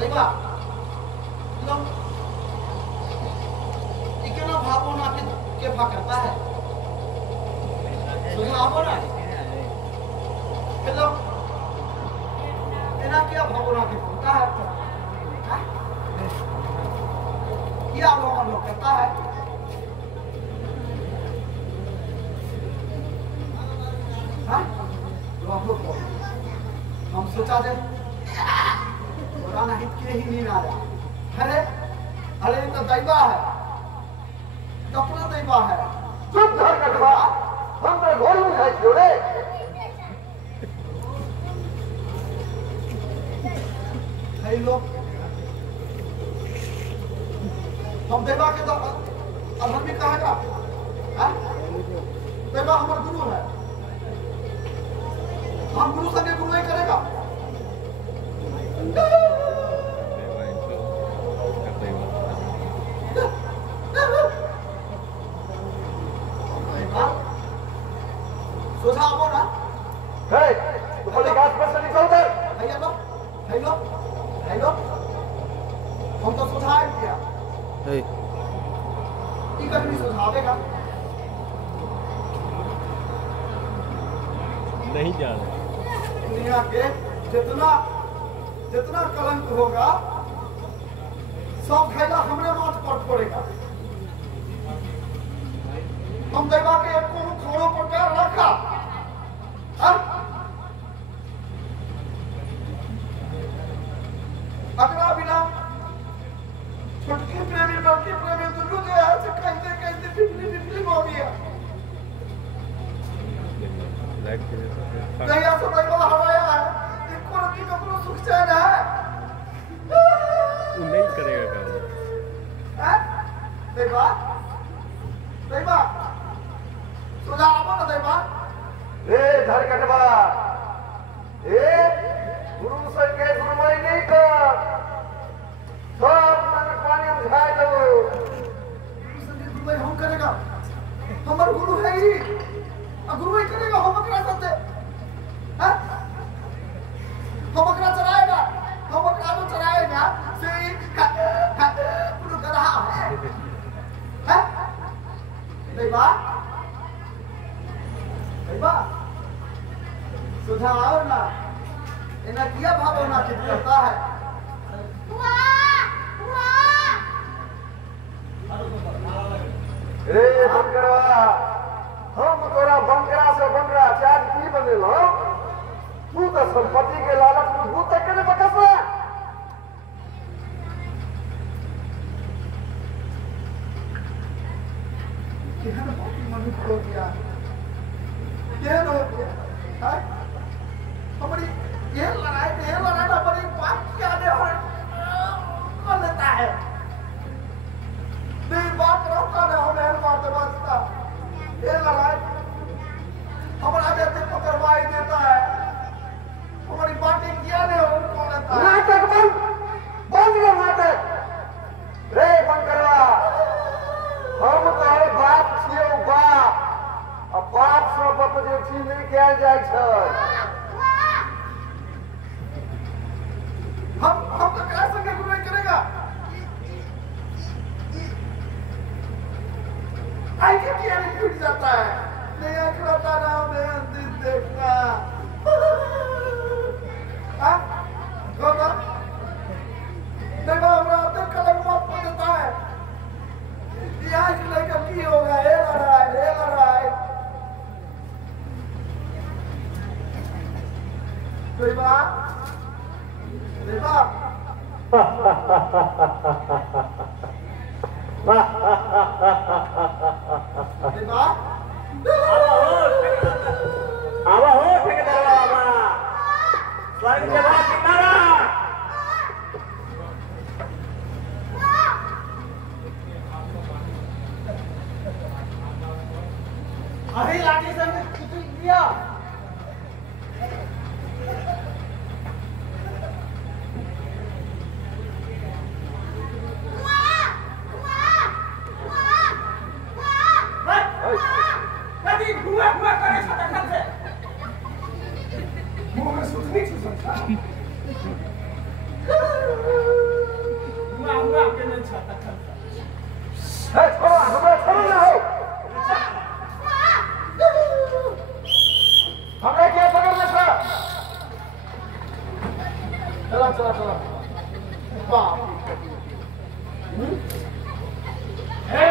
देखा लोग इतना भावो ना के भा करता है सुझावो ना हेलो इना क्या भावो ना के होता है क्या लोग करता है हम सोचा दे हित के ही नहीं आ रहा अरे अरे तो दैवा है कपड़ा दैवा है चुप घर कटवा हम तो घोड़ में है जोड़े है लोग हम दैवा के तो अधर्मी कहेगा दैवा हमारा गुरु है हम गुरु संगे गुरु ही करेगा सुझावो ना है तो बोले गाछ पर से निकल उधर हेलो हम तो सुझाव किया ठीक है सुझावेगा नहीं जाना दुनिया के जितना कलंक होगा सब खैला हमरे माथ पर पड़ेगा हम दैवा के एक को खोड़ों पर पैर रखा अगला बिना छुटकी प्रेमी बल्कि प्रेमी दुनू जो है से कहते फिफली हो गया दैया से दैवा हराया है इनको रखी कपड़ों सुख चैन है वो नहीं करेगा काम दैवा सुझावो ना दैवा घर कटवा गुरु संगे गुरुमाई नहीं कर सब मन पानी बुझाए दो गुरु संगे गुरुमाई हम करेगा हमार गुरु है ही गुरु ही करेगा हम करा सकते हैं हम करा चलाएगा हम करा तो चलाएगा से गुरु कर रहा है दैवा सुझाव ना इन्हें किया भावना कित करता है बंकरवा हम तोरा बंकरा से बंकरा चार की बने लो तू तो संपत्ति के लालच में भूत तक के बकस है क्या मनुष्य हो गया ये हो गया हमारी ये लड़ाई हमारी बात की आने कर लेता है नहीं बात रहता है हमें बात बचता ये लड़ाई हमारा व्यक्ति को करवाई देता है हमारी बातें किया नहीं हो लेता है नाटक बंद कर नाटक रे बंकरवा हम तोहरे बाप छियौ बाप अब बाप से बाप जे चीज नहीं कल जाय छै हम तो क्या संगे गुरु करेगा आई के किया नहीं टूट जाता है नहीं अखराता ना मैं दिन देखना हाँ होगा देखो हमरा तो कलम माफ कर देता है यहाँ के लेकर की होगा ये लड़ाई कोई बात आवा हो ठेकेदार बाबा स्वर्ग के बात किनारा अभी लाठी से कुछ दिया मुंह में सुथनी चीज चला चला बाप हे